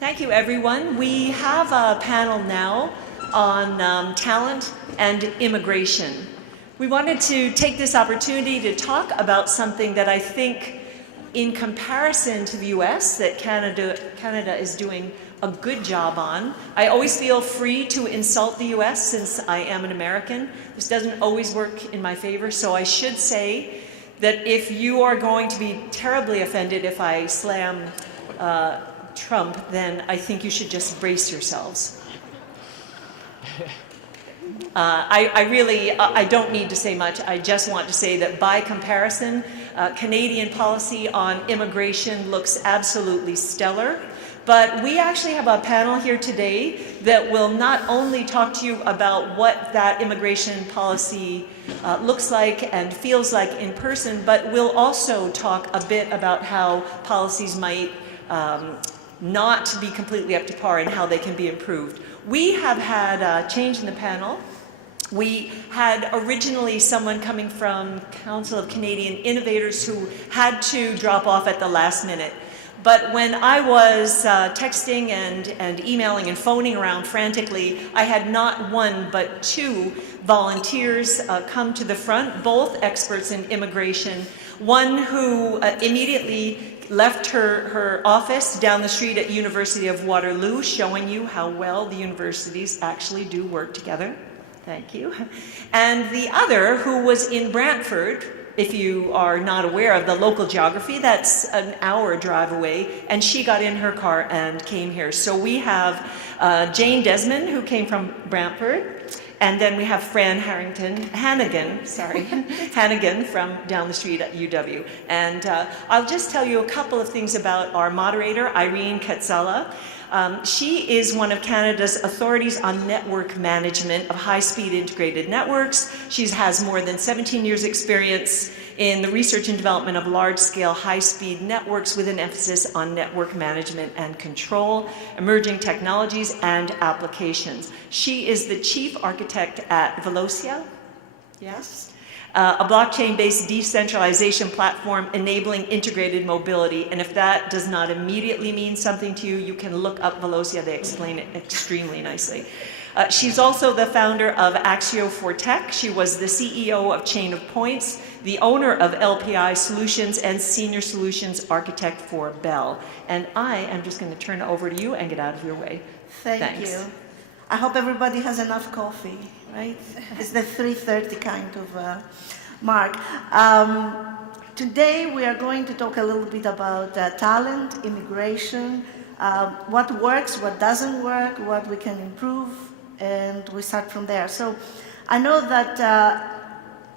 Thank you, everyone. We have a panel now on talent and immigration. We wanted to take this opportunity to talk about something that I think, in comparison to the US, that Canada is doing a good job on. I always feel free to insult the US since I am an American. This doesn't always work in my favor, so I should say that if you are going to be terribly offended if I slam Trump, then I think you should just brace yourselves. I don't need to say much. I just want to say that by comparison, Canadian policy on immigration looks absolutely stellar. But we actually have a panel here today that will not only talk to you about what that immigration policy looks like and feels like in person, but we'll also talk a bit about how policies might not be completely up to par and how they can be improved. We have had a change in the panel. We had originally someone coming from Council of Canadian Innovators who had to drop off at the last minute. But when I was texting and emailing and phoning around frantically, I had not one but two volunteers come to the front, both experts in immigration. One who immediately left her office down the street at University of Waterloo, showing you how well the universities actually do work together. Thank you. And the other who was in Brantford. If you are not aware of the local geography, that's an hour drive away, and she got in her car and came here. So we have Desmond, who came from Brantford, and then we have Hannigan from down the street at UW. And I'll just tell you a couple of things about our moderator, Irene Katzela. She is one of Canada's authorities on network management of high-speed integrated networks. She has more than 17 years' experience in the research and development of large-scale high-speed networks with an emphasis on network management and control, emerging technologies, and applications. She is the chief architect at Velocia. Yes? A blockchain-based decentralization platform enabling integrated mobility. And if that does not immediately mean something to you, you can look up Velocia. They explain it extremely nicely. She's also the founder of Axio for Tech. She was the CEO of Chain of Points, the owner of LPI Solutions, and senior solutions architect for Bell. And I am just going to turn it over to you and get out of your way. Thanks. You. I hope everybody has enough coffee, right? It's the 3:30 kind of mark. Today we are going to talk a little bit about talent, immigration, what works, what doesn't work, what we can improve, and we start from there. So I know that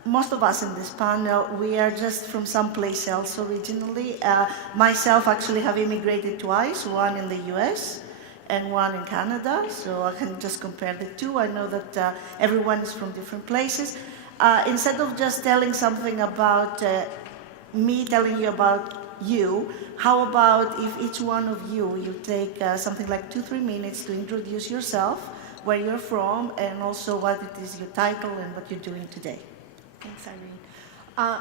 most of us in this panel, we are just from someplace else originally. Myself actually have immigrated twice, one in the US and one in Canada, so I can just compare the two. I know that everyone is from different places. Instead of just telling something about me telling you about you, how about if each one of you take something like 2-3 minutes to introduce yourself, where you're from, and also what it is your title and what you're doing today. Thanks, Irene.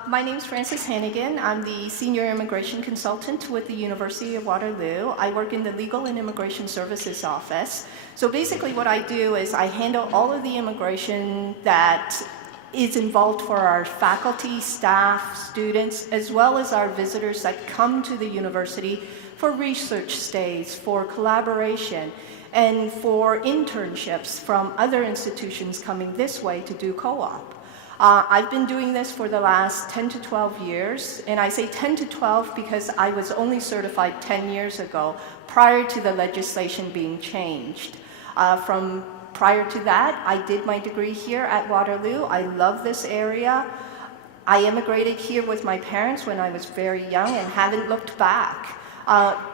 My name is Frances Hannigan. I'm the Senior Immigration Consultant with the University of Waterloo. I work in the Legal and Immigration Services Office. So basically what I do is I handle all of the immigration that is involved for our faculty, staff, students, as well as our visitors that come to the university for research stays, for collaboration, and for internships from other institutions coming this way to do co-op. I've been doing this for the last 10 to 12 years, and I say 10 to 12 because I was only certified 10 years ago, prior to the legislation being changed. From prior to that, I did my degree here at Waterloo. I love this area. I immigrated here with my parents when I was very young and haven't looked back.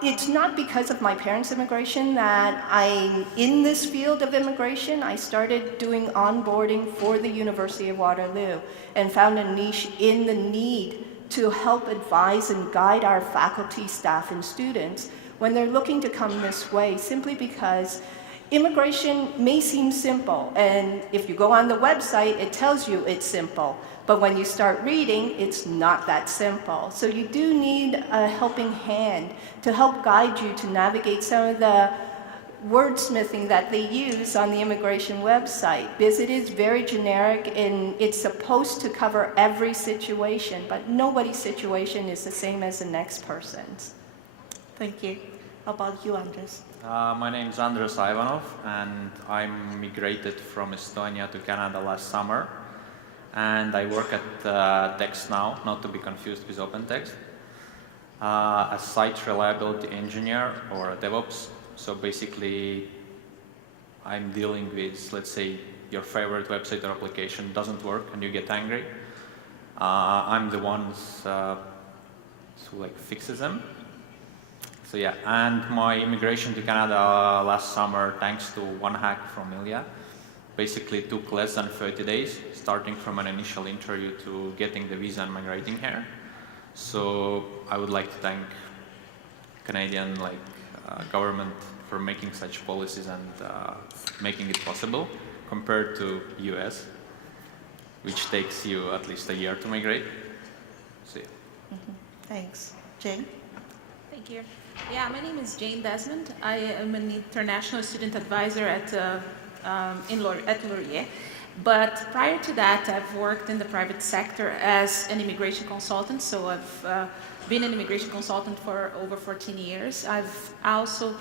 It's not because of my parents' immigration that I'm in this field of immigration. I started doing onboarding for the University of Waterloo and found a niche in the need to help advise and guide our faculty, staff, and students when they're looking to come this way, simply because immigration may seem simple, and if you go on the website, it tells you it's simple. But when you start reading, it's not that simple. So you do need a helping hand to help guide you to navigate some of the wordsmithing that they use on the immigration website, because it is very generic and it's supposed to cover every situation, but nobody's situation is the same as the next person's. Thank you. How about you, Andres? My name is Andres Ivanov, and I migrated from Estonia to Canada last summer. And I work at TextNow, not to be confused with OpenText, as site reliability engineer or a DevOps. So basically, I'm dealing with, let's say, your favorite website or application doesn't work and you get angry. I'm the one who like fixes them. So yeah, and my immigration to Canada last summer, thanks to VanHack from Ilya, basically took less than 30 days, starting from an initial interview to getting the visa and migrating here. So I would like to thank Canadian government for making such policies and making it possible, compared to US, which takes you at least a year to migrate. So yeah. Thanks. Jane? Thank you. Yeah, my name is Jane Desmond. I am an international student advisor at Laurier. But prior to that, I've worked in the private sector as an immigration consultant. So I've been an immigration consultant for over 14 years. I've also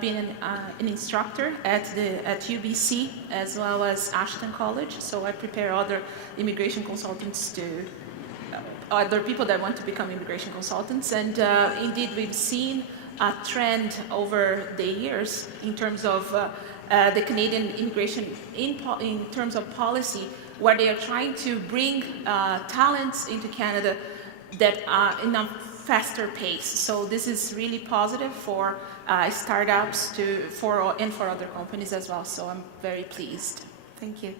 been an instructor at UBC as well as Ashton College. So I prepare other immigration consultants to other people that want to become immigration consultants. And indeed, we've seen a trend over the years in terms of the Canadian immigration in terms of policy, where they are trying to bring talents into Canada that are in a faster pace. So this is really positive for startups and for other companies as well. So I'm very pleased. Thank you.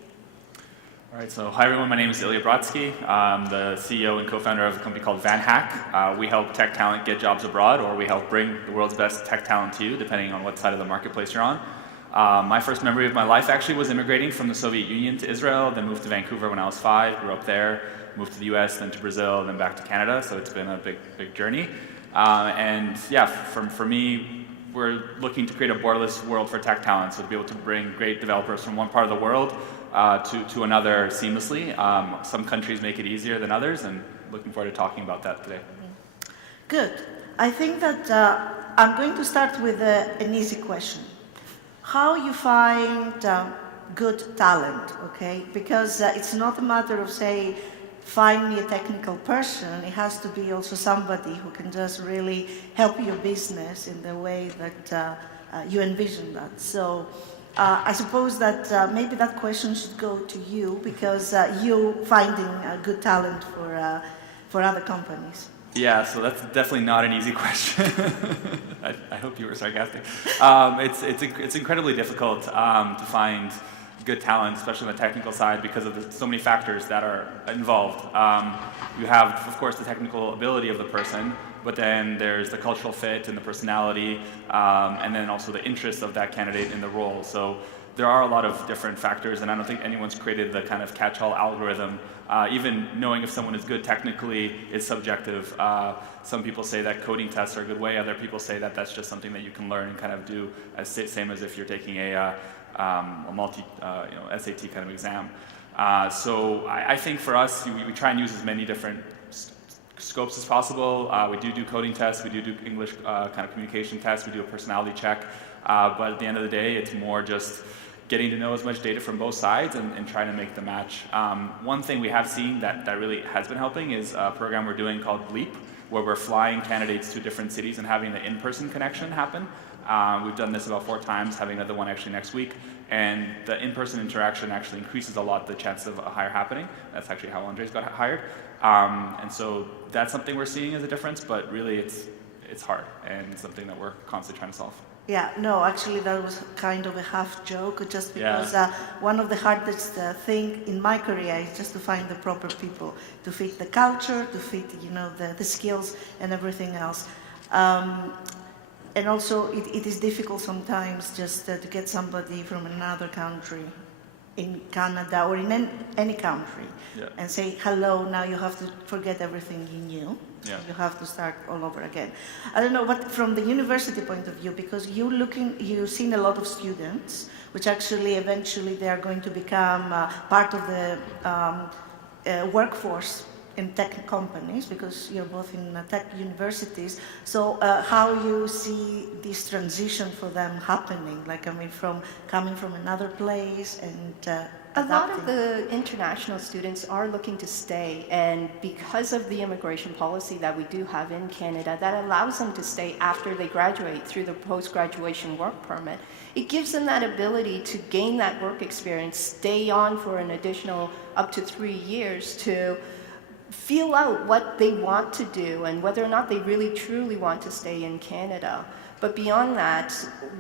All right, so hi everyone, my name is Ilya Brotzky. I'm the CEO and co-founder of a company called VanHack. We help tech talent get jobs abroad, or we help bring the world's best tech talent to you, depending on what side of the marketplace you're on. My first memory of my life actually was immigrating from the Soviet Union to Israel, then moved to Vancouver when I was 5, grew up there, moved to the US, then to Brazil, then back to Canada, so it's been a big journey. And yeah, for me, we're looking to create a borderless world for tech talent, so to be able to bring great developers from one part of the world to another seamlessly. Some countries make it easier than others, and looking forward to talking about that today. Good. I think that I'm going to start with an easy question. How you find good talent, okay? Because it's not a matter of, say, find me a technical person. It has to be also somebody who can just really help your business in the way that you envision that. So I suppose that maybe that question should go to you, because you're finding good talent for other companies. Yeah, so that's definitely not an easy question. I hope you were sarcastic. It's incredibly difficult to find good talent, especially on the technical side, because of so many factors that are involved. You have, of course, the technical ability of the person, but then there's the cultural fit and the personality, and then also the interest of that candidate in the role. So there are a lot of different factors, and I don't think anyone's created the kind of catch-all algorithm. Even knowing if someone is good technically is subjective. Some people say that coding tests are a good way. Other people say that that's just something that you can learn and kind of do same as if you're taking a SAT kind of exam. So I think for us, we try and use as many different scopes as possible. We do coding tests. We do English kind of communication tests. We do a personality check. But at the end of the day, it's more just getting to know as much data from both sides and trying to make the match. One thing we have seen that really has been helping is a program we're doing called LEAP, where we're flying candidates to different cities and having the in-person connection happen. We've done this about 4 times, having another one actually next week. And the in-person interaction actually increases a lot the chance of a hire happening. That's actually how Andres got hired. And so that's something we're seeing as a difference, but really it's hard and something that we're constantly trying to solve. Yeah, no, actually that was kind of a half joke, just because one of the hardest thing in my career is just to find the proper people, to fit the culture, to fit, the skills and everything else. And also it is difficult sometimes just to get somebody from another country. in Canada or in any country and say, hello, now you have to forget everything you knew. Yeah. You have to start all over again. I don't know, what from the university point of view, because you've seen a lot of students, which actually eventually they are going to become part of the workforce in tech companies, because you're both in tech universities. So how you see this transition for them happening? Like, I mean, from coming from another place and A lot of adapting. the international students are looking to stay, and because of the immigration policy that we do have in Canada, that allows them to stay after they graduate through the post-graduation work permit. It gives them that ability to gain that work experience, stay on for an additional up to 3 years to feel out what they want to do and whether or not they really truly want to stay in Canada. But beyond that,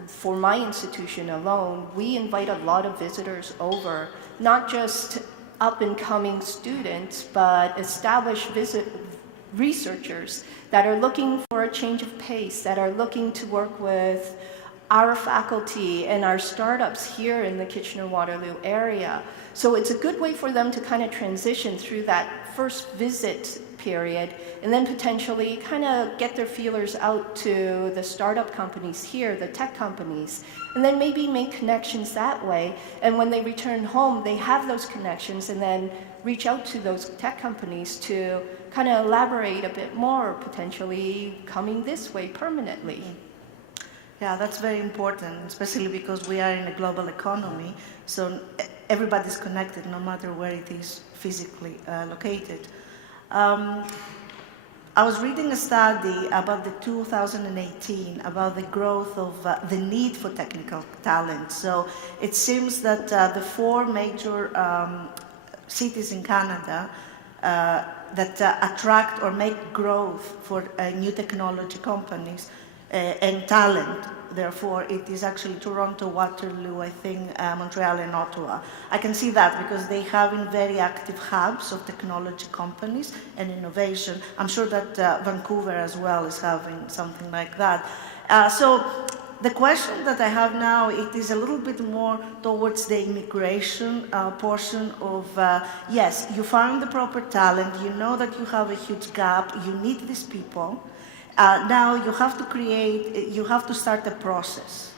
for my institution alone, we invite a lot of visitors over, not just up-and-coming students, but established researchers that are looking for a change of pace, that are looking to work with our faculty and our startups here in the Kitchener-Waterloo area. So it's a good way for them to kind of transition through that first visit period and then potentially kind of get their feelers out to the startup companies here, the tech companies, and then maybe make connections that way. And when they return home, they have those connections and then reach out to those tech companies to kind of elaborate a bit more, potentially coming this way permanently. Yeah, that's very important, especially because we are in a global economy, so everybody's connected no matter where it is physically located. I was reading a study about the 2018, about the growth of the need for technical talent. So it seems that the 4 major cities in Canada that attract or make growth for new technology companies and talent, therefore, it is actually Toronto, Waterloo, I think Montreal and Ottawa. I can see that because they have very active hubs of technology companies and innovation. I'm sure that Vancouver as well is having something like that. So the question that I have now, it is a little bit more towards the immigration portion of, yes, you found the proper talent, you know that you have a huge gap, you need these people. Now you have to start a process.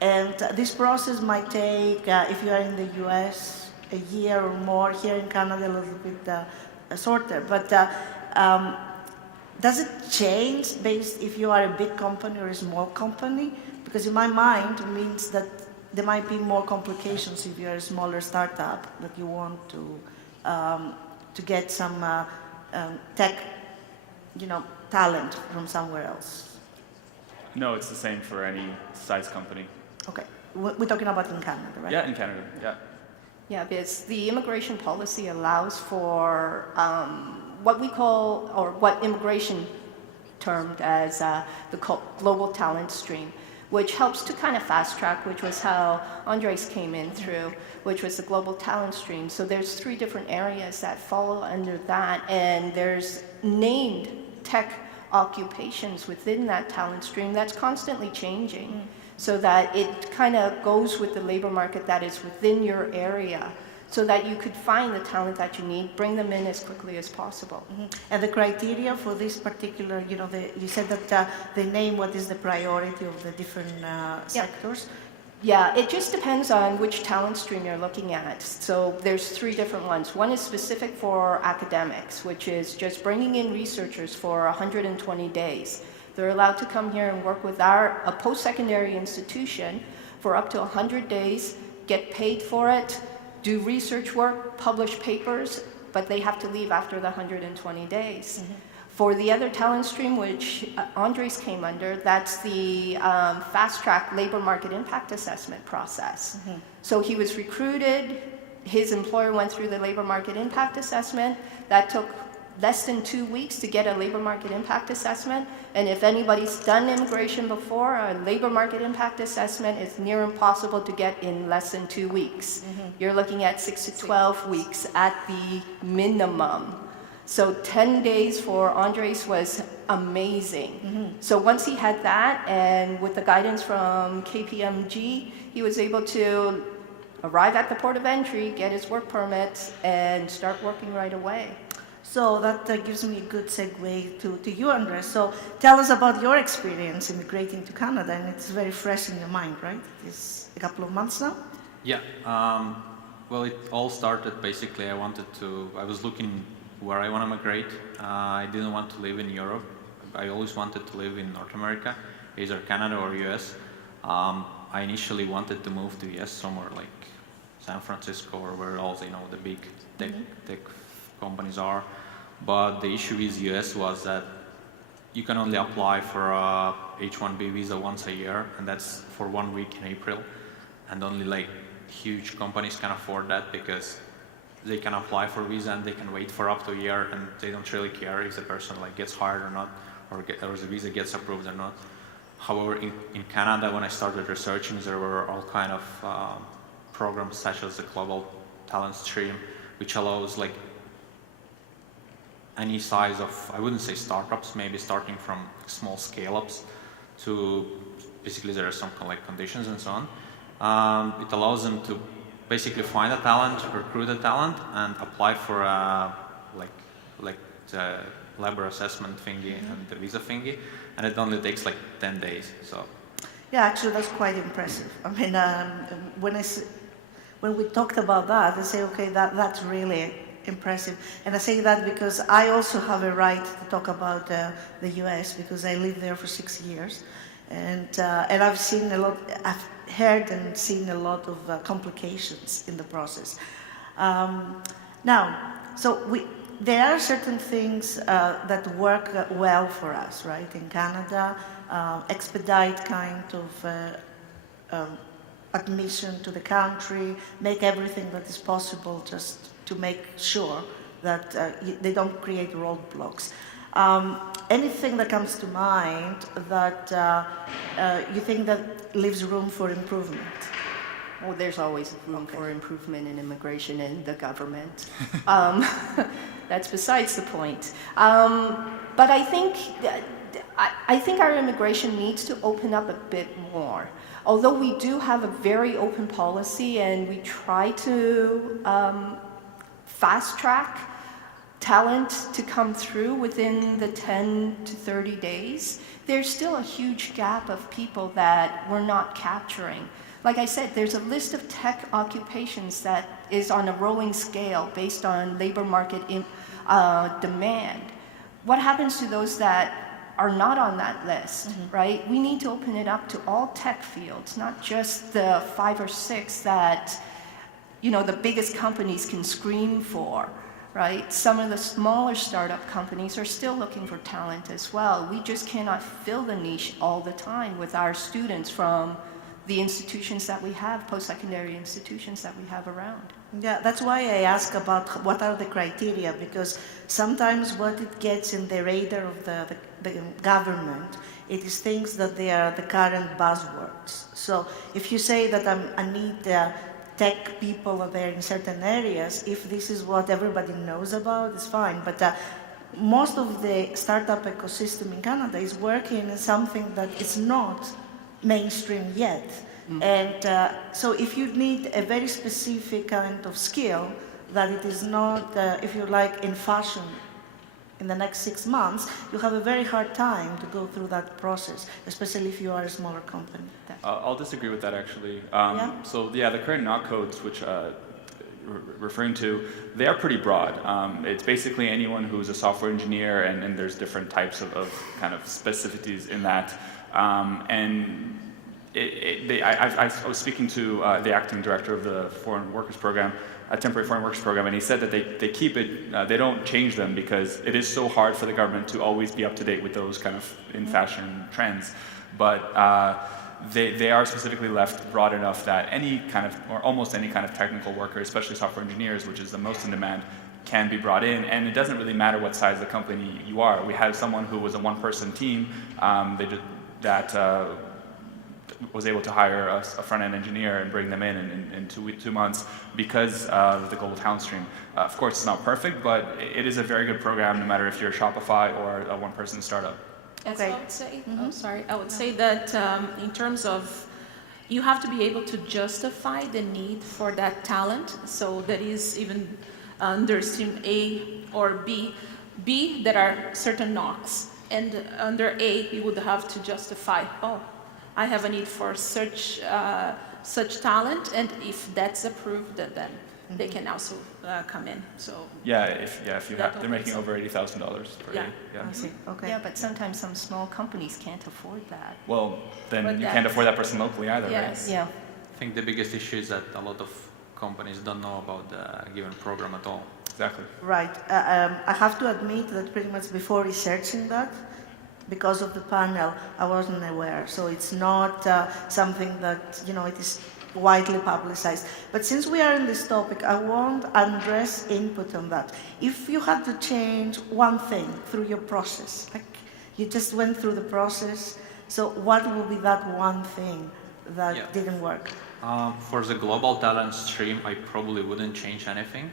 And this process might take, if you are in the US, a year or more, here in Canada a little bit shorter. But does it change based if you are a big company or a small company? Because in my mind, it means that there might be more complications if you're a smaller startup, that you want to get some tech, talent from somewhere else. No, it's the same for any size company. Okay, we're talking about in Canada, right? Yeah, in Canada, yeah. Yeah, because the immigration policy allows for what we call, or what immigration termed as the global talent stream, which helps to kind of fast track, which was how Andres came in through, which was the global talent stream. So there's 3 different areas that fall under that, and there's named tech occupations within that talent stream that's constantly changing, so that it kind of goes with the labor market that is within your area, so that you could find the talent that you need, bring them in as quickly as possible. And the criteria for this particular, you said that they name what is the priority of the different sectors. Yeah, it just depends on which talent stream you're looking at. So there's 3 different ones. One is specific for academics, which is just bringing in researchers for 120 days. They're allowed to come here and work with a post-secondary institution for up to 100 days, get paid for it, do research work, publish papers, but they have to leave after the 120 days. For the other talent stream, which Andres came under, that's the fast-track labor market impact assessment process. So he was recruited, his employer went through the labor market impact assessment. That took less than 2 weeks to get a labor market impact assessment. And if anybody's done immigration before, a labor market impact assessment is near impossible to get in less than 2 weeks. You're looking at 6 to 12 weeks at the minimum. So 10 days for Andres was amazing. So once he had that, and with the guidance from KPMG, he was able to arrive at the port of entry, get his work permit, and start working right away. So that gives me a good segue to you, Andres. So tell us about your experience immigrating to Canada, and it's very fresh in your mind, right? It's a couple of months now? Yeah. Well, it all started basically. I was looking where I want to migrate. I didn't want to live in Europe. I always wanted to live in North America, either Canada or US. I initially wanted to move to US, somewhere like San Francisco or where all the big tech companies are. But the issue with US was that you can only apply for a H-1B visa once a year, and that's for 1 week in April. And only like huge companies can afford that because they can apply for a visa and they can wait for up to a year, and they don't really care if the person gets hired or not, or the visa gets approved or not. However, in Canada, when I started researching, there were all kind of programs such as the Global Talent Stream, which allows any size of, I wouldn't say startups, maybe starting from small scale-ups to, basically there are some conditions and so on. It allows them to basically find a talent, recruit a talent, and apply for the labor assessment thingy and the visa thingy, and it only takes 10 days. So. Yeah, actually, that's quite impressive. I mean, when we talked about that, I say, okay, that's really impressive. And I say that because I also have a right to talk about the US because I lived there for 6 years, and I've seen a lot. I've heard and seen a lot of complications in the process. Now, there are certain things that work well for us, right? In Canada, expedite kind of admission to the country, make everything that is possible just to make sure that they don't create roadblocks. Anything that comes to mind that you think that leaves room for improvement? Well, there's always room for improvement in immigration and the government. That's besides the point. But I think our immigration needs to open up a bit more. Although we do have a very open policy and we try to fast track talent to come through within the 10 to 30 days, there's still a huge gap of people that we're not capturing. Like I said, there's a list of tech occupations that is on a rolling scale based on labor market demand. What happens to those that are not on that list, right? We need to open it up to all tech fields, not just the 5 or 6 that, the biggest companies can scream for, right? Some of the smaller startup companies are still looking for talent as well. We just cannot fill the niche all the time with our students from the institutions that we have, post-secondary institutions that we have around. Yeah, that's why I ask about what are the criteria, because sometimes what it gets in the radar of the government, it is things that they are the current buzzwords. So if you say that I need tech people there in certain areas, if this is what everybody knows about, it's fine. But most of the startup ecosystem in Canada is working in something that is not mainstream yet. And so if you need a very specific kind of skill that it is not, if you like, in fashion in the next 6 months, you have a very hard time to go through that process, especially if you are a smaller company. I'll disagree with that, actually. So, the current NOC codes, which you're referring to, they are pretty broad. It's basically anyone who's a software engineer, and there's different types of kind of specificities in that. I was speaking to the acting director of the foreign workers program, temporary foreign workers program, and he said that they keep it, they don't change them because it is so hard for the government to always be up to date with those kind of in fashion trends. But they are specifically left broad enough that any kind of, or almost any kind of technical worker, especially software engineers, which is the most in demand, can be brought in, and it doesn't really matter what size of the company you are. We had someone who was a one-person team that was able to hire a front-end engineer and bring them in 2 months because of the Global Talent Stream. Of course, it's not perfect, but it is a very good program no matter if you're Shopify or a one-person startup. And so I would say, I would say that in terms of you have to be able to justify the need for that talent. So that is even under stream A or B. B, there are certain knocks. And under A, you would have to justify, oh, I have a need for such talent, and if that's approved, then they can also come in. So if you have, they're making over $80,000 per year. Yeah. I see. Okay. Yeah, but sometimes some small companies can't afford that. Well, then But you can't afford that person locally either, yes. Yeah. I think the biggest issue is that a lot of companies don't know about the given program at all. right? Exactly. Right. I have to admit that pretty much before researching that, because of the panel, I wasn't aware. So it's not something that, it is widely publicized. But since we are in this topic, I want Andres' input on that. If you had to change one thing through your process, like you just went through the process, so what would be that one thing that didn't work? For the global talent stream, I probably wouldn't change anything.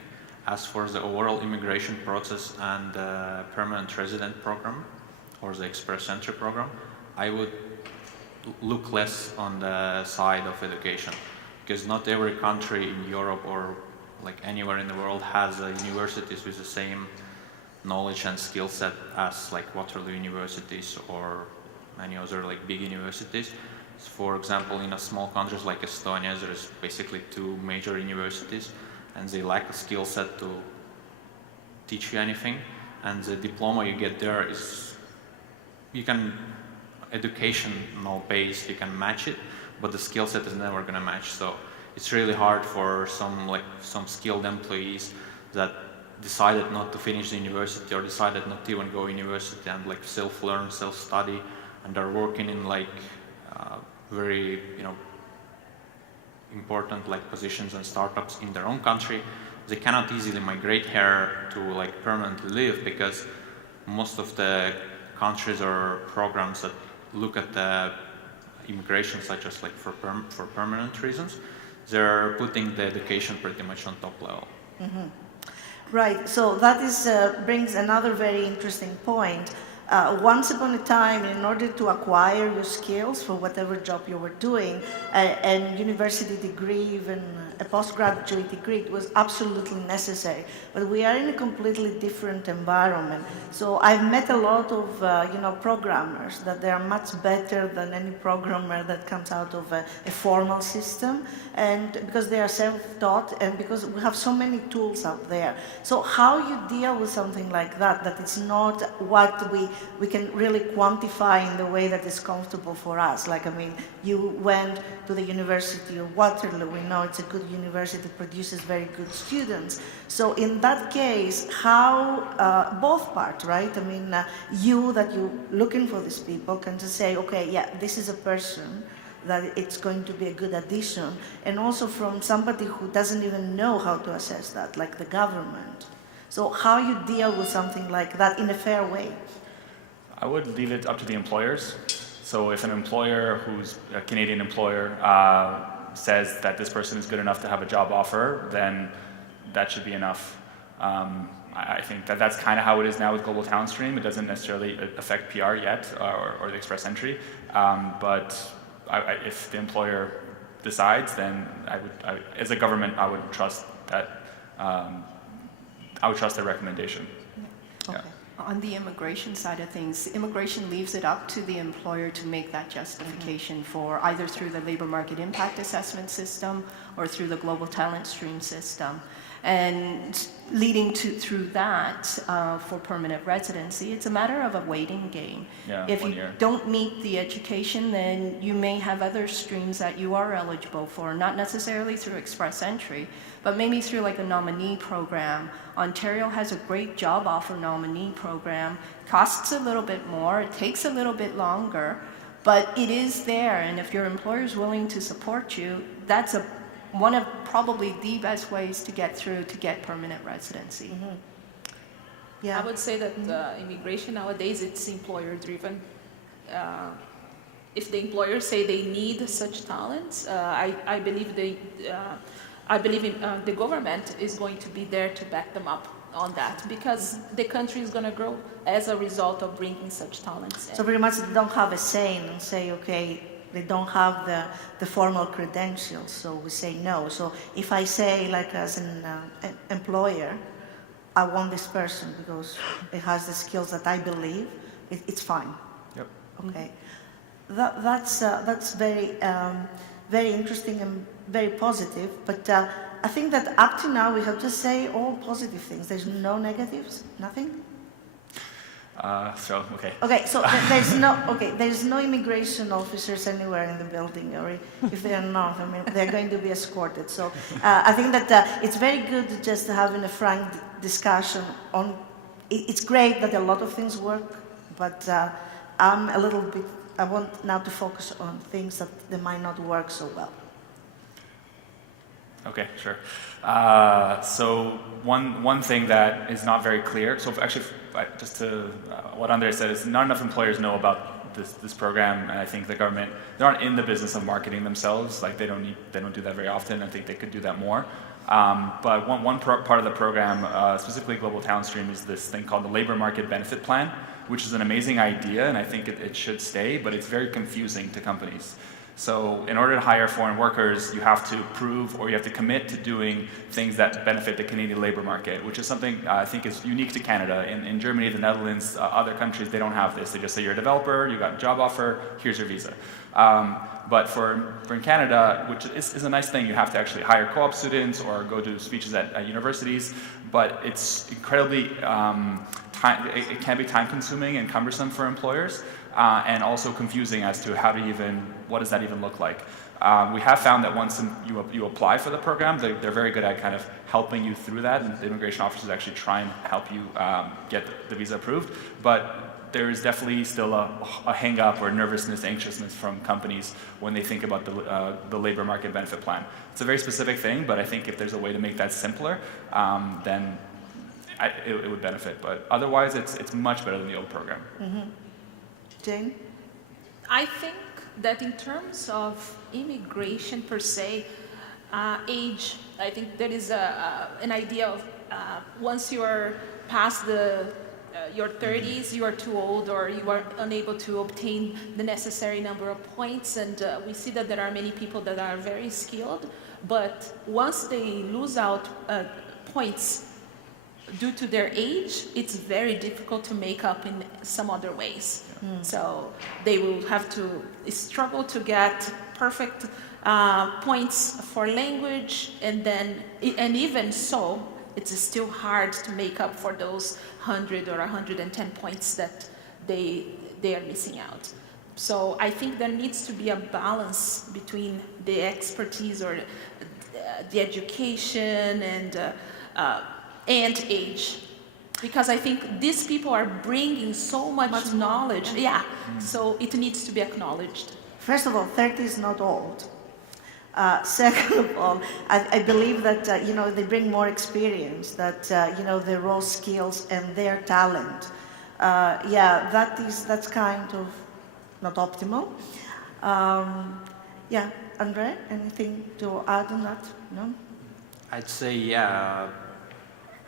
As for the overall immigration process and the permanent resident program, or the express entry program, I would look less on the side of education, because not every country in Europe or like anywhere in the world has universities with the same knowledge and skill set as like Waterloo universities or many other like big universities. For example, in a small countries like Estonia, there is basically 2 major universities, and they lack a skill set to teach you anything. And the diploma you get there is, educational based, you can match it, but the skill set is never going to match. So it's really hard for some skilled employees that decided not to finish the university or decided not to even go to university and like self-learn, self-study, and are working in like very important like positions and startups in their own country. They cannot easily migrate here to like permanently live, because most of the countries or programs that look at the immigration, such as like for permanent reasons, they're putting the education pretty much on top level. Mm-hmm. Right, so that is brings another very interesting point. Once upon a time, in order to acquire your skills for whatever job you were doing, a university degree, even a postgraduate degree, it was absolutely necessary. But we are in a completely different environment. So I've met a lot of programmers that they are much better than any programmer that comes out of a formal system, and because they are self-taught and because we have so many tools out there. So how you deal with something like that, that it's not what we can really quantify in the way that is comfortable for us. Like, I mean, you went to the University of Waterloo. We know it's a good university that produces very good students. So in that case, how, both parts, right? I mean, you that you're looking for these people can just say, okay, yeah, this is a person that it's going to be a good addition. And also from somebody who doesn't even know how to assess that, like the government. So how you deal with something like that in a fair way? I would leave it up to the employers. So if an employer who's a Canadian employer says that this person is good enough to have a job offer, then that should be enough. I think that that's kind of how it is now with Global Talent Stream. It doesn't necessarily affect PR yet or the express entry. But if the employer decides, then as a government, I would trust that. I would trust their recommendation. Okay. Yeah. On the immigration side of things, immigration leaves it up to the employer to make that justification for either through the labor market impact assessment system or through the global talent stream system. And leading through that for permanent residency, it's a matter of a waiting game. Yeah, if 1 you year. don't meet the education, then you may have other streams that you are eligible for, not necessarily through express entry, but maybe through like a nominee program. Ontario has a great job offer nominee program. Costs a little bit more, it takes a little bit longer, but it is there, and if your employer is willing to support you, that's one of probably the best ways to get through to get permanent residency. Mm-hmm. Yeah. I would say that immigration nowadays, it's employer driven. If the employers say they need such talents, I believe the government is going to be there to back them up on that, because the country is going to grow as a result of bringing such talents in. So pretty much they don't have a say and say, okay, they don't have the formal credentials, so we say no. So if I say, like as an employer, I want this person because it has the skills that I believe, it's fine. Yep. Okay, that's very very interesting and very positive. But I think that up to now we have to say all positive things. There's no negatives, nothing. Okay. Okay, so there's no immigration officers anywhere in the building, or if they are not, I mean, they're going to be escorted. So I think that it's very good just having a frank discussion on. It's great that a lot of things work, but I'm a little bit. I want now to focus on things that they might not work so well. Okay, sure. So one thing that is not very clear. So actually, just to what Andrei said, is not enough employers know about this program, and I think the government, they aren't in the business of marketing themselves. Like they don't do that very often. I think they could do that more. But one part of the program, specifically Global Talent Stream, is this thing called the Labor Market Benefit Plan, which is an amazing idea, and I think it should stay, but it's very confusing to companies. So in order to hire foreign workers, you have to prove or you have to commit to doing things that benefit the Canadian labor market, which is something I think is unique to Canada. In Germany, the Netherlands, other countries, they don't have this. They just say you're a developer, you got a job offer, here's your visa. But for in Canada, which is a nice thing, you have to actually hire co-op students or go do speeches at universities, but it's incredibly, it can be time-consuming and cumbersome for employers. And also confusing as to what does that even look like. We have found that once you apply for the program, they're very good at kind of helping you through that, and the immigration officers actually try and help you get the visa approved. But there is definitely still a hang-up or nervousness, anxiousness from companies when they think about the labor market benefit plan. It's a very specific thing, but I think if there's a way to make that simpler, then it would benefit. But otherwise, it's much better than the old program. Mm-hmm. Jane? I think that in terms of immigration per se, age, I think there is an idea of once you are past your 30s, you are too old or you are unable to obtain the necessary number of points. And we see that there are many people that are very skilled, but once they lose out points due to their age, it's very difficult to make up in some other ways. So they will have to struggle to get perfect points for language, and even so, it's still hard to make up for those 100 or 110 points that they are missing out. So I think there needs to be a balance between the expertise or the education and age. Because I think these people are bringing so much knowledge. Yeah, so it needs to be acknowledged. First of all, 30 is not old. Second of all, I believe that they bring more experience, that their raw skills and their talent. That's kind of not optimal. Andre, anything to add on that? No? I'd say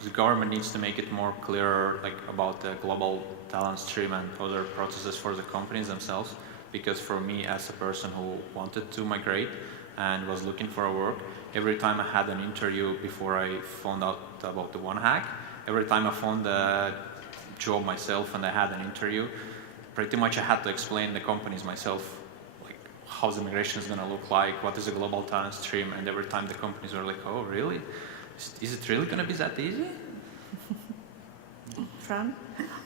the government needs to make it more clear, like about the global talent stream and other processes for the companies themselves. Because for me, as a person who wanted to migrate and was looking for a work, every time I had an interview before I found out about the VanHack, every time I found a job myself and I had an interview, pretty much I had to explain the companies myself, like how's immigration is going to look like, what is a global talent stream, and every time the companies were like, oh, really? Is it really going to be that easy? Fran?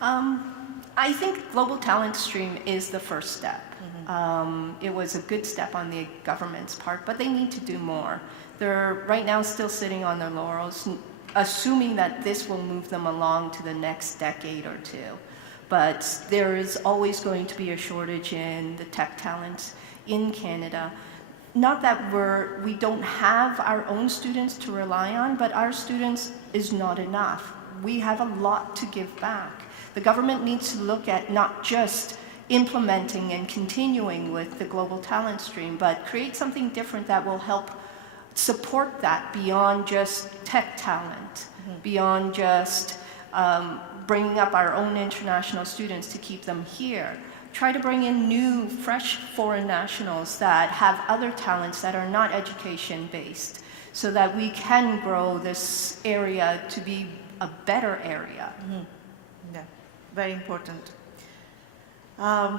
I think Global Talent Stream is the first step. It was a good step on the government's part, but they need to do more. They're right now still sitting on their laurels, assuming that this will move them along to the next decade or two. But there is always going to be a shortage in the tech talent in Canada. Not that we don't have our own students to rely on, but our students is not enough. We have a lot to give back. The government needs to look at not just implementing and continuing with the global talent stream, but create something different that will help support that beyond just tech talent, beyond just bringing up our own international students to keep them here. try to bring in new, fresh foreign nationals that have other talents that are not education-based, so that we can grow this area to be a better area. Yeah, very important. I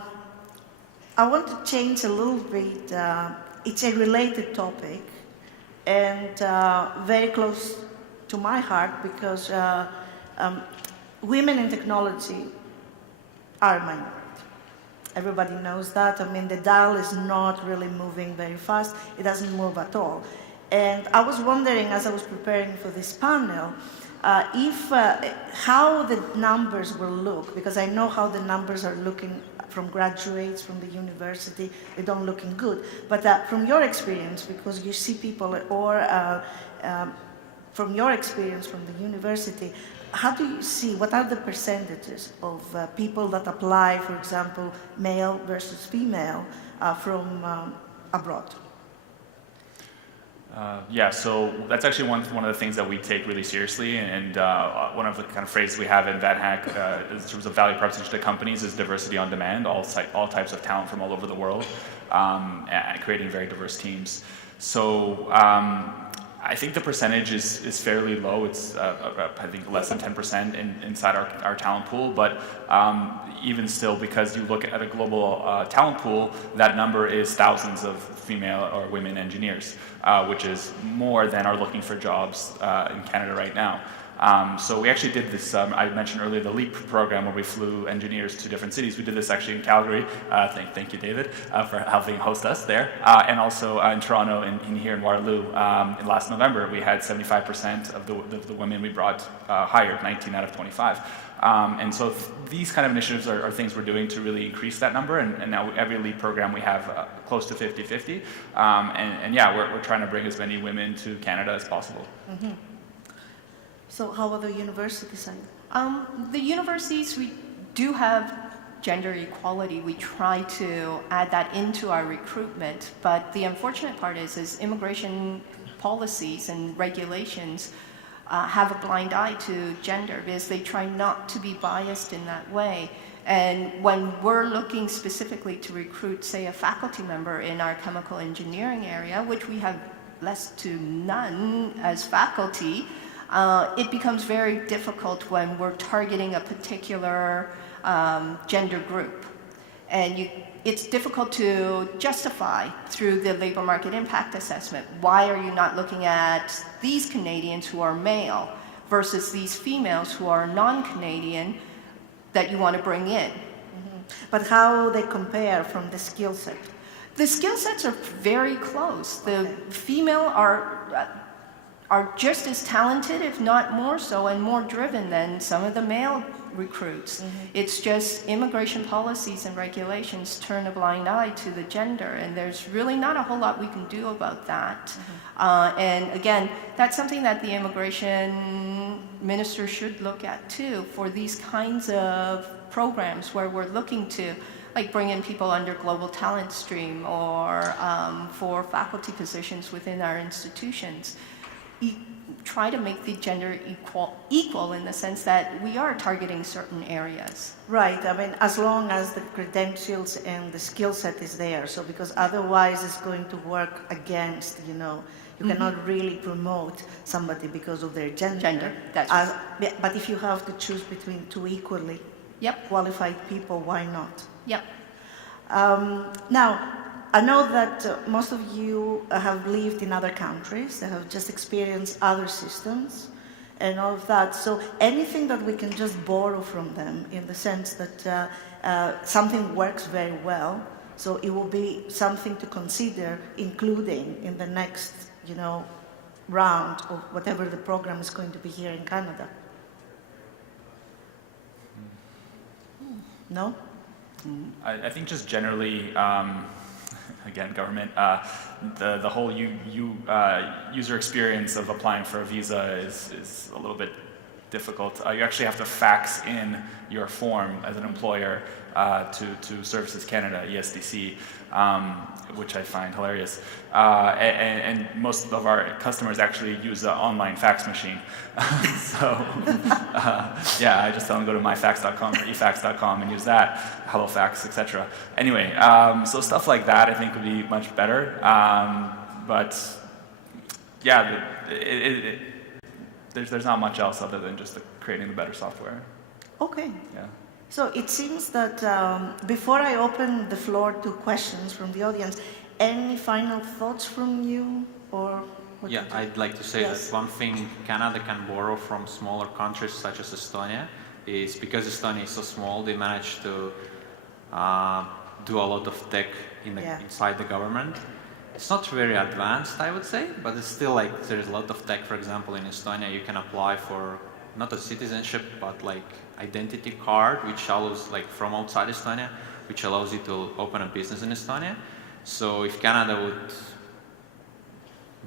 want to change a little bit. It's a related topic and very close to my heart because women in technology are a minority. Everybody knows that. I mean, the dial is not really moving very fast. It doesn't move at all. And I was wondering, as I was preparing for this panel, how the numbers will look, because I know how the numbers are looking from graduates from the university. They don't looking good. But from your experience, because you see people, or from your experience from the university, how do you see, what are the percentages of people that apply, for example, male versus female from abroad? Yeah, so that's actually one of the things that we take really seriously, and one of the kind of phrases we have in VanHack in terms of value proposition to companies is diversity on demand, all types of talent from all over the world, and creating very diverse teams. So I think the percentage is fairly low. It's I think less than 10% inside our talent pool, but even still, because you look at a global talent pool, that number is thousands of female or women engineers, which is more than are looking for jobs in Canada right now. So we actually did this, I mentioned earlier, the LEAP program where we flew engineers to different cities. We did this actually in Calgary. Thank you, David, for helping host us there. And also in Toronto and here in Waterloo in last November, we had 75% of the women we brought hired, 19 out of 25. And so these kind of initiatives are things we're doing to really increase that number. And now every LEAP program we have close to 50-50. And yeah, we're trying to bring as many women to Canada as possible. Mm-hmm. So how about the university side? The universities, we do have gender equality. We try to add that into our recruitment, but the unfortunate part is immigration policies and regulations have a blind eye to gender because they try not to be biased in that way. And when we're looking specifically to recruit, say, a faculty member in our chemical engineering area, which we have less to none as faculty, it becomes very difficult when we're targeting a particular gender group. And it's difficult to justify through the labor market impact assessment. Why are you not looking at these Canadians who are male versus these females who are non-Canadian that you want to bring in? Mm-hmm. But how they compare from the skill set? The skill sets are very close. The female are just as talented, if not more so, and more driven than some of the male recruits. Mm-hmm. It's just immigration policies and regulations turn a blind eye to the gender, and there's really not a whole lot we can do about that. Mm-hmm. And again, that's something that the immigration minister should look at too, for these kinds of programs where we're looking to bring in people under global talent stream or for faculty positions within our institutions. Try to make the gender equal in the sense that we are targeting certain areas. Right, I mean, as long as the credentials and the skill set is there. So because otherwise it's going to work against, you mm-hmm. cannot really promote somebody because of their gender. That's right. But if you have to choose between two equally qualified people, why not? Yep. Now, I know that most of you have lived in other countries, that have just experienced other systems and all of that. So anything that we can just borrow from them in the sense that something works very well, so it will be something to consider including in the next, round of whatever the program is going to be here in Canada. No? I think just generally, again, government, the whole user experience of applying for a visa is a little bit difficult. You actually have to fax in your form as an employer to Services Canada, ESDC, which I find hilarious. And most of our customers actually use an online fax machine. Yeah, I just tell them go to myfax.com or efax.com and use that, HelloFax, etc. Anyway, so stuff like that I think would be much better. But yeah, there's not much else other than just creating the better software. Okay. Yeah. So it seems that before I open the floor to questions from the audience, any final thoughts from you, or what? Yeah, I'd like to say Yes. that one thing Canada can borrow from smaller countries such as Estonia is because Estonia is so small, they manage to do a lot of tech inside the government. It's not very advanced, I would say, but it's still like there's a lot of tech. For example, in Estonia, you can apply for not a citizenship, but like identity card, which allows, like from outside Estonia, which allows you to open a business in Estonia. So if Canada would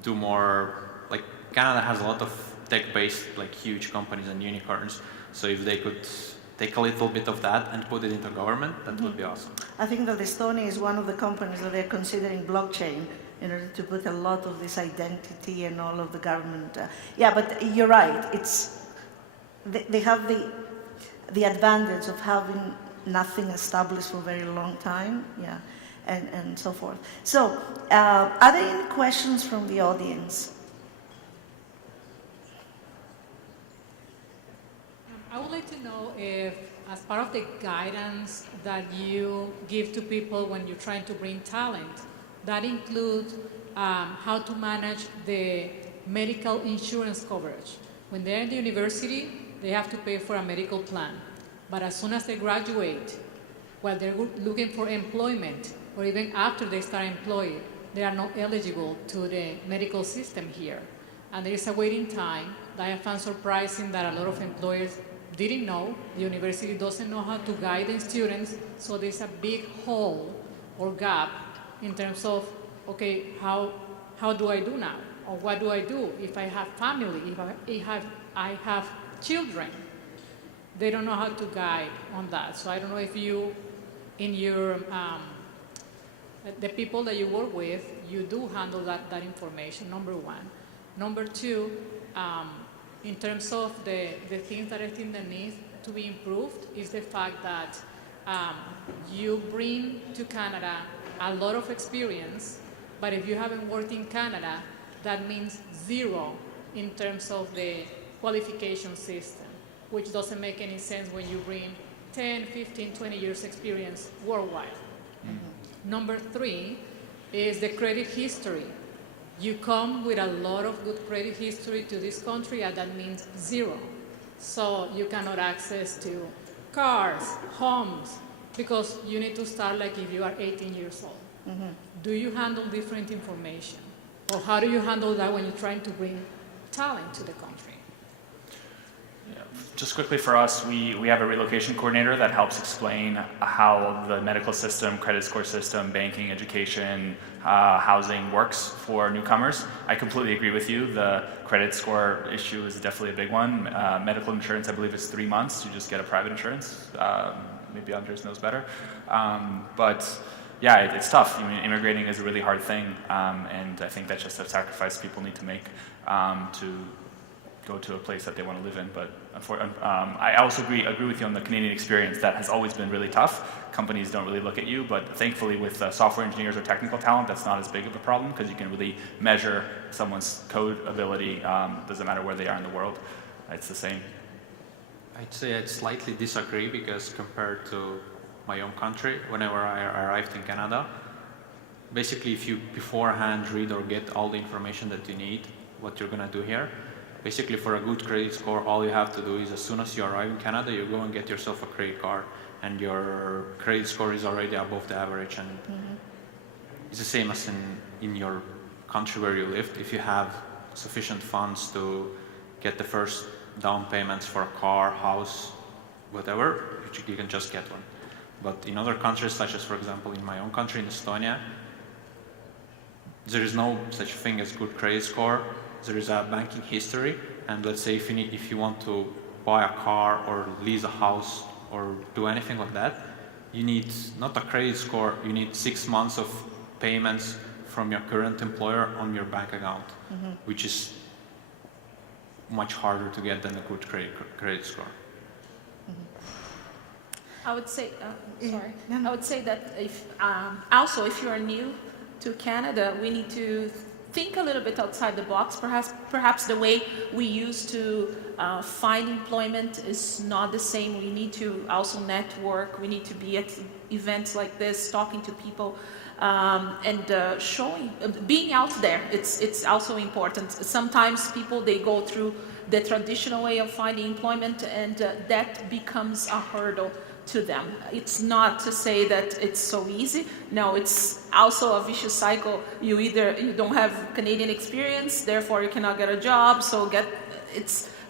do more, like Canada has a lot of tech-based, like huge companies and unicorns. So if they could take a little bit of that and put it into government, that would be awesome. I think that Estonia is one of the companies that they're considering blockchain in order to put a lot of this identity and all of the government. Yeah, but you're right. They have the advantage of having nothing established for a very long time. Yeah. And so forth. So, are there any questions from the audience? I would like to know if, as part of the guidance that you give to people when you're trying to bring talent, that includes how to manage the medical insurance coverage. When they're in the university, they have to pay for a medical plan. But as soon as they graduate, while they're looking for employment, or even after they start employed, they are not eligible to the medical system here. And there is a waiting time that I found surprising that a lot of employers didn't know. The university doesn't know how to guide the students, so there's a big hole or gap in terms of, okay, how do I do now? Or what do I do if I have family, if I have children? They don't know how to guide on that. So I don't know if you, in your the people that you work with, you do handle that information, number one. Number two, in terms of the things that I think that needs to be improved is the fact that you bring to Canada a lot of experience, but if you haven't worked in Canada, that means zero in terms of the qualification system, which doesn't make any sense when you bring 10, 15, 20 years experience worldwide. Mm-hmm. Number three is the credit history. You come with a lot of good credit history to this country, and that means zero. So you cannot access to cars, homes, because you need to start like if you are 18 years old. Mm-hmm. Do you handle different information? Or how do you handle that when you're trying to bring talent to the country? Just quickly for us, we have a relocation coordinator that helps explain how the medical system, credit score system, banking, education, housing works for newcomers. I completely agree with you. The credit score issue is definitely a big one. Medical insurance, I believe, is 3 months. You just get a private insurance. Maybe Andres knows better. But yeah, it's tough. I mean, immigrating is a really hard thing, and I think that's just a sacrifice people need to make to go to a place that they want to live in. But I also agree with you on the Canadian experience. That has always been really tough. Companies don't really look at you, but thankfully with software engineers or technical talent, that's not as big of a problem because you can really measure someone's code ability. Doesn't matter where they are in the world. It's the same. I'd say I'd slightly disagree because compared to my own country, whenever I arrived in Canada, basically if you beforehand read or get all the information that you need, what you're going to do here, basically for a good credit score, all you have to do is as soon as you arrive in Canada, you go and get yourself a credit card and your credit score is already above the average, and it's the same as in your country where you lived. If you have sufficient funds to get the first down payments for a car, house, whatever, you can just get one. But in other countries, such as, for example, in my own country, in Estonia, there is no such thing as good credit score. There is a banking history, and let's say if you want to buy a car or lease a house or do anything like that, you need not a credit score, you need 6 months of payments from your current employer on your bank account, which is much harder to get than a good credit score. I would say, sorry. Yeah, no. I would say that if also if you are new to Canada, we need to think a little bit outside the box. Perhaps the way we used to find employment is not the same. We need to also network. We need to be at events like this, talking to people, and showing, being out there. It's also important. Sometimes people, they go through the traditional way of finding employment, and that becomes a hurdle to them. It's not to say that it's so easy. No, it's also a vicious cycle. You don't have Canadian experience, therefore you cannot get a job. So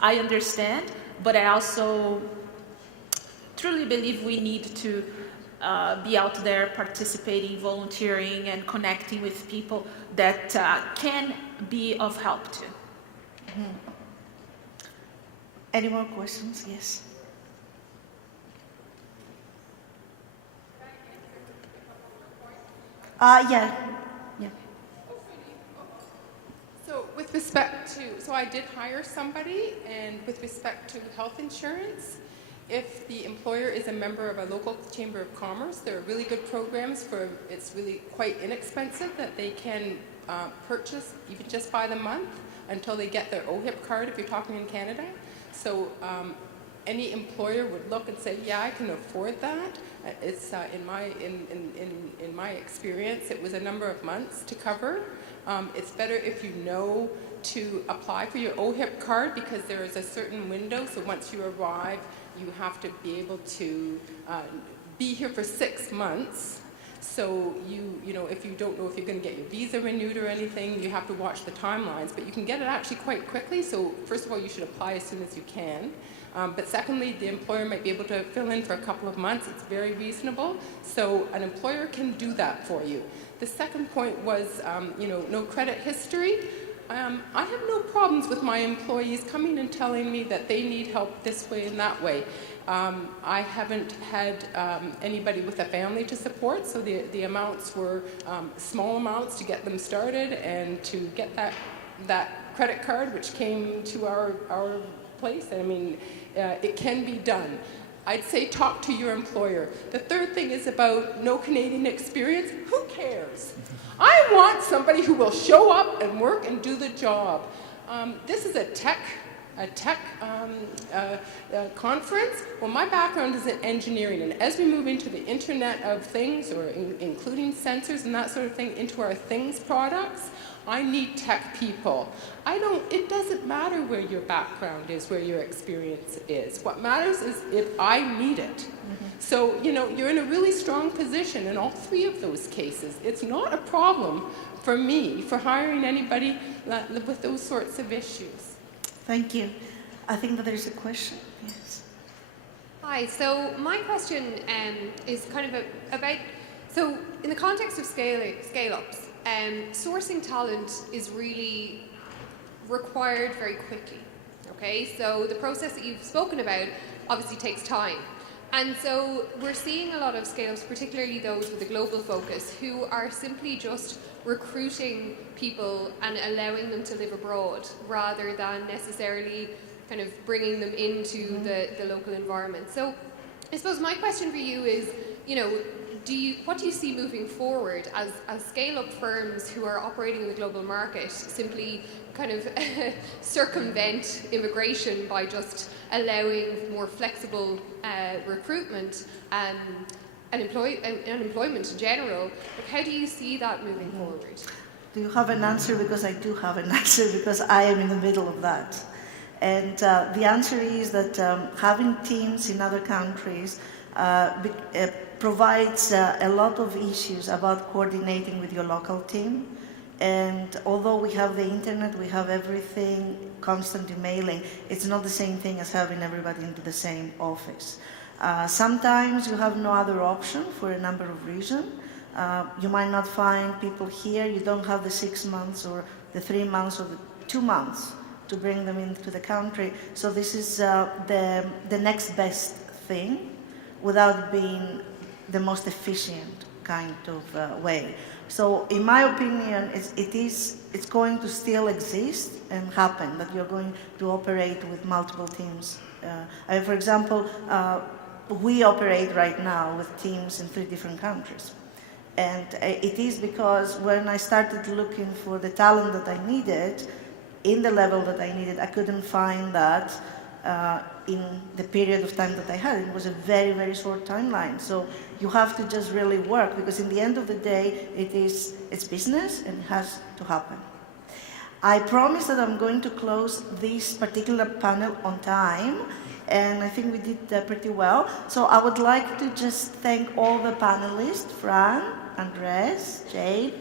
I understand, but I also truly believe we need to be out there participating, volunteering, and connecting with people that can be of help too. Any more questions? Yes. Yeah. So with respect to, so I did hire somebody, and with respect to health insurance, if the employer is a member of a local chamber of commerce, there are really good programs for, it's really quite inexpensive that they can purchase even just by the month until they get their OHIP card if you're talking in Canada. So any employer would look and say, yeah, I can afford that. It's in my experience, it was a number of months to cover. It's better if you know to apply for your OHIP card because there is a certain window. So once you arrive, you have to be able to be here for 6 months. So you know, if you don't know if you're going to get your visa renewed or anything, you have to watch the timelines. But you can get it actually quite quickly. So first of all, you should apply as soon as you can. But secondly, the employer might be able to fill in for a couple of months. It's very reasonable. So an employer can do that for you. The second point was, you know, no credit history. I have no problems with my employees coming and telling me that they need help this way and that way. I haven't had anybody with a family to support, so the amounts were small amounts to get them started and to get that credit card, which came to our place. I mean, it can be done. I'd say talk to your employer. The third thing is about no Canadian experience. Who cares? I want somebody who will show up and work and do the job. This is a tech conference. Well, my background is in engineering, and as we move into the Internet of Things, or including sensors and that sort of thing, into our things products, I need tech people. It doesn't matter where your background is, where your experience is. What matters is if I need it. So, you know, you're in a really strong position in all three of those cases. It's not a problem for me for hiring anybody with those sorts of issues. Thank you. I think that there is a question. Yes. Hi. So my question is kind of about, so in the context of scale-ups, sourcing talent is really required very quickly. Okay, so the process that you've spoken about obviously takes time. And so we're seeing a lot of scale-ups, particularly those with a global focus, who are simply just recruiting people and allowing them to live abroad rather than necessarily kind of bringing them into the local environment. So I suppose my question for you is, you know, what do you see moving forward as scale-up firms who are operating in the global market simply kind of circumvent immigration by just allowing more flexible recruitment and employment in general? Like, how do you see that moving forward? Do you have an answer? Because I do have an answer, because I am in the middle of that. And the answer is that having teams in other countries provides a lot of issues about coordinating with your local team. And although we have the internet, we have everything, constant emailing, it's not the same thing as having everybody into the same office. Sometimes you have no other option for a number of reasons. You might not find people here, you don't have the 6 months or the 3 months or the 2 months to bring them into the country. So this is the next best thing without being the most efficient kind of way. So in my opinion, it's going to still exist and happen, that you're going to operate with multiple teams. For example, we operate right now with teams in 3 different countries. And it is because when I started looking for the talent that I needed, in the level that I needed, I couldn't find that in the period of time that I had. It was a very, very short timeline. So you have to just really work, because in the end of the day, it's business and it has to happen. I promise that I'm going to close this particular panel on time, and I think we did pretty well. So I would like to just thank all the panelists, Fran, Andres, Jade,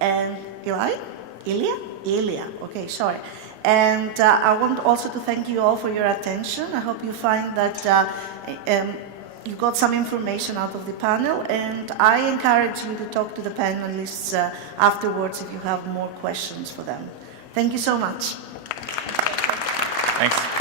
and Ilya? Okay, sorry. And I want also to thank you all for your attention. I hope you find that you got some information out of the panel, and I encourage you to talk to the panelists afterwards if you have more questions for them. Thank you so much. Thanks.